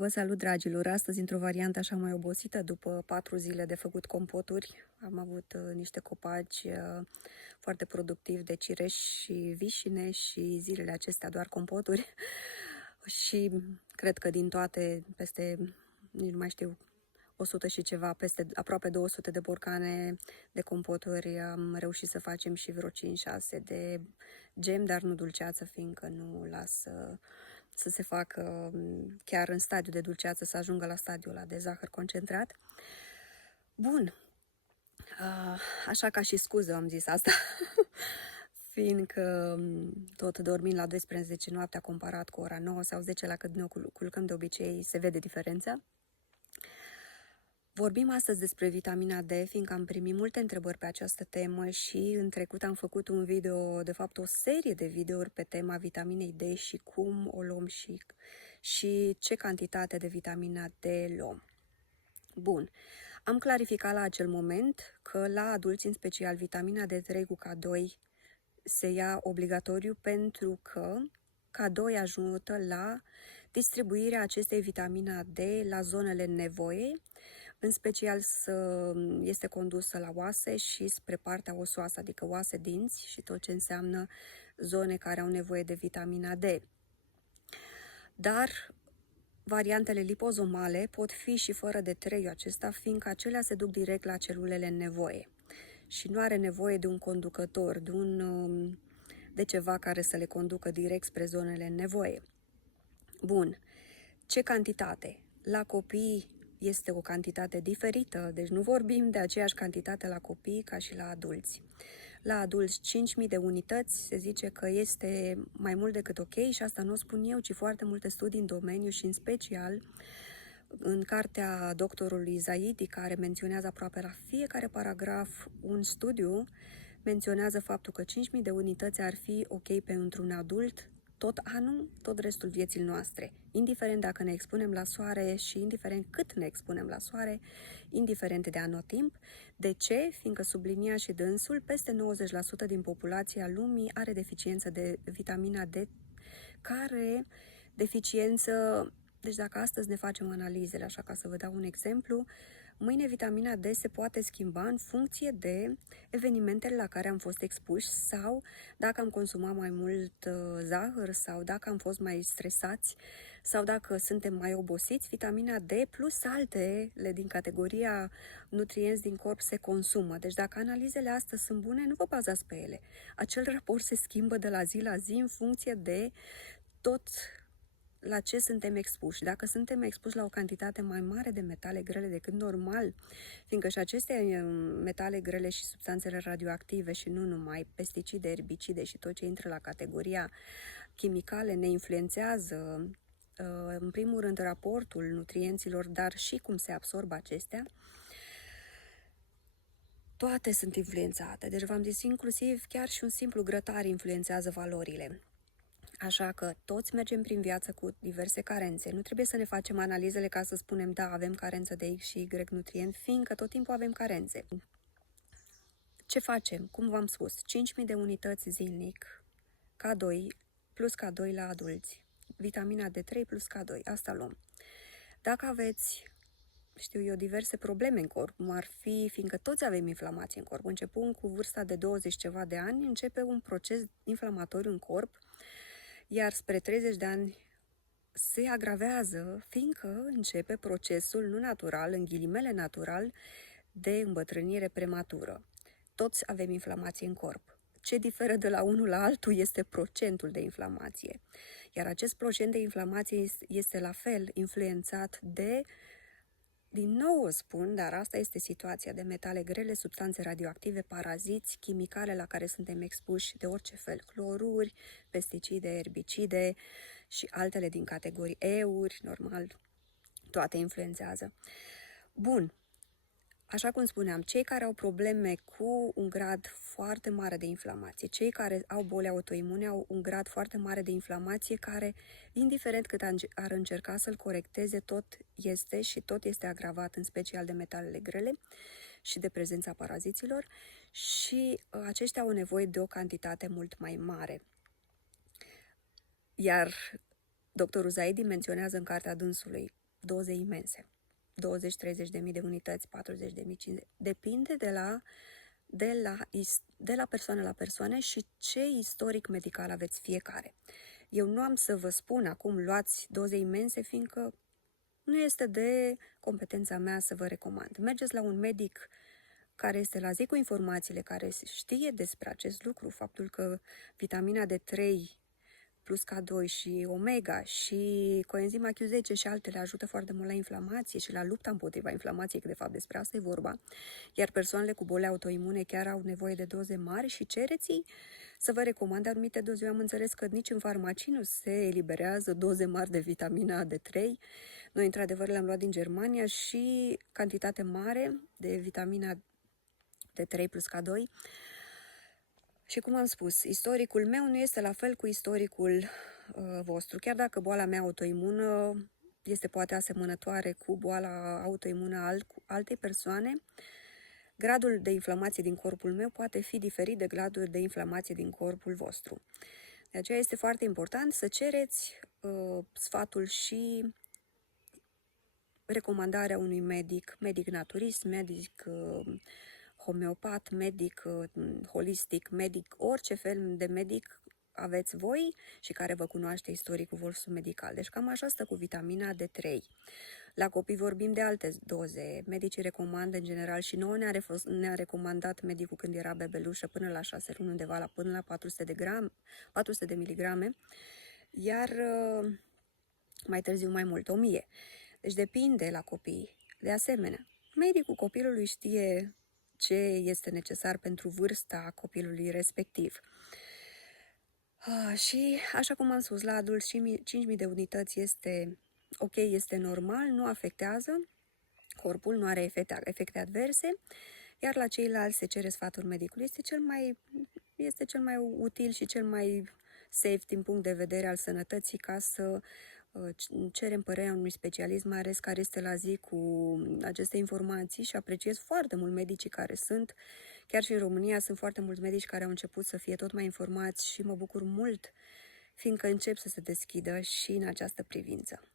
Vă salut, dragilor! Astăzi, într-o variantă așa mai obosită, după 4 zile de făcut compoturi, am avut niște copaci foarte productivi de cireș și vișine și zilele acestea doar compoturi. Și cred că din toate, peste, nici nu mai știu, 100 și ceva, peste aproape 200 de borcane de compoturi, am reușit să facem și vreo 5-6 de gem, dar nu dulceață, fiindcă nu las să se facă chiar în stadiu de dulceață, să ajungă la stadiul ăla de zahăr concentrat. Bun, așa ca și scuză am zis asta, fiindcă tot dormind la 12 noaptea comparat cu ora 9 sau 10 la cât ne culcăm de obicei, se vede diferența. Vorbim astăzi despre vitamina D, fiindcă am primit multe întrebări pe această temă și în trecut am făcut un video, de fapt o serie de videouri pe tema vitaminei D și cum o luăm și ce cantitate de vitamina D luăm. Bun, am clarificat la acel moment că la adulți, în special, vitamina D3 cu K2 se ia obligatoriu pentru că K2 ajută la distribuirea acestei vitamina D la zonele nevoie, în special este condusă la oase și spre partea osoasă, adică oase, dinți și tot ce înseamnă zone care au nevoie de vitamina D. Dar variantele lipozomale pot fi și fără de treiul acesta, fiindcă acelea se duc direct la celulele în nevoie și nu are nevoie de un conducător, de ceva care să le conducă direct spre zonele în nevoie. Bun, ce cantitate? La copii este o cantitate diferită, deci nu vorbim de aceeași cantitate la copii ca și la adulți. La adulți 5.000 de unități se zice că este mai mult decât ok și asta nu o spun eu, ci foarte multe studii în domeniu și în special în cartea doctorului Zaidi, care menționează aproape la fiecare paragraf un studiu, menționează faptul că 5.000 de unități ar fi ok pentru un adult tot anul, tot restul vieții noastre, indiferent dacă ne expunem la soare și indiferent cât ne expunem la soare, indiferent de anotimp. De ce? Fiindcă sublinia și dânsul, peste 90% din populația lumii are deficiență de vitamina D, care deficiență, deci dacă astăzi ne facem analizele, așa ca să vă dau un exemplu, mâine vitamina D se poate schimba în funcție de evenimentele la care am fost expuși sau dacă am consumat mai mult zahăr sau dacă am fost mai stresați sau dacă suntem mai obosiți, vitamina D plus altele din categoria nutrienți din corp se consumă. Deci dacă analizele astea sunt bune, nu vă bazați pe ele. Acel raport se schimbă de la zi la zi în funcție de tot la ce suntem expuși. Dacă suntem expuși la o cantitate mai mare de metale grele decât normal, fiindcă și aceste metale grele și substanțele radioactive și nu numai, pesticide, erbicide și tot ce intră la categoria chimicale ne influențează în primul rând raportul nutrienților, dar și cum se absorbă acestea. Toate sunt influențate, deci v-am zis inclusiv chiar și un simplu grătar influențează valorile. Așa că toți mergem prin viață cu diverse carențe. Nu trebuie să ne facem analizele ca să spunem, da, avem carență de X și Y nutrient, fiindcă tot timpul avem carențe. Ce facem? Cum v-am spus, 5.000 de unități zilnic, K2 plus K2 la adulți, vitamina D3 plus K2, asta luăm. Dacă aveți, știu eu, diverse probleme în corp, cum ar fi, fiindcă toți avem inflamație în corp, începând cu vârsta de 20 ceva de ani, începe un proces inflamatoriu în corp, iar spre 30 de ani se agravează, fiindcă începe procesul nu natural, în ghilimele natural, de îmbătrânire prematură. Toți avem inflamație în corp. Ce diferă de la unul la altul este procentul de inflamație. Iar acest procent de inflamație este la fel influențat de, din nou o spun, dar asta este situația, de metale grele, substanțe radioactive, paraziți, chimicale la care suntem expuși de orice fel, cloruri, pesticide, erbicide și altele din categorii euri, normal, toate influențează. Bun, așa cum spuneam, cei care au probleme cu un grad foarte mare de inflamație, cei care au boli autoimune au un grad foarte mare de inflamație care, indiferent cât ar încerca să-l corecteze, tot este agravat, în special de metalele grele și de prezența paraziților și aceștia au nevoie de o cantitate mult mai mare. Iar doctorul Zaidi menționează în cartea dânsului doze imense. 20-30 de mii de unități, 40 de mii, 50. Depinde de la persoană la persoană și ce istoric medical aveți fiecare. Eu nu am să vă spun acum luați doze imense, fiindcă nu este de competența mea să vă recomand. Mergeți la un medic care este la zi cu informațiile, care știe despre acest lucru, faptul că vitamina D3 plus K2 și omega și coenzima Q10 și altele ajută foarte mult la inflamație și la lupta împotriva inflamației, că de fapt despre asta e vorba, iar persoanele cu boli autoimune chiar au nevoie de doze mari și cereți să vă recomand anumite doze. Eu am înțeles că nici în farmacii nu se eliberează doze mari de vitamina D3. Noi, într-adevăr, le-am luat din Germania și cantitate mare de vitamina D3 plus K2. Și cum am spus, istoricul meu nu este la fel cu istoricul vostru. Chiar dacă boala mea autoimună este poate asemănătoare cu boala autoimună altei persoane, gradul de inflamație din corpul meu poate fi diferit de gradul de inflamație din corpul vostru. De aceea este foarte important să cereți sfatul și recomandarea unui medic naturist, medic homeopat, medic holistic, medic, orice fel de medic aveți voi și care vă cunoaște istoricul vostru medical. Deci cam așa stă cu vitamina D3. La copii vorbim de alte doze. Medicii recomandă în general și nouă ne-a recomandat medicul când era bebelușă până la 6 luni, undeva la până la 400 de miligrame, iar mai târziu mai mult, 1000. Deci depinde la copii. De asemenea, medicul copilului știe ce este necesar pentru vârsta copilului respectiv. Și, așa cum am spus, la adulți 5.000 de unități este ok, este normal, nu afectează corpul, nu are efecte adverse, iar la ceilalți se cere sfatul medicului. Este cel mai util și cel mai safe din punct de vedere al sănătății ca să cerem părerea unui specialist, mai ales care este la zi cu aceste informații, și apreciez foarte mult medicii care sunt, chiar și în România sunt foarte mulți medici care au început să fie tot mai informați și mă bucur mult fiindcă încep să se deschidă și în această privință.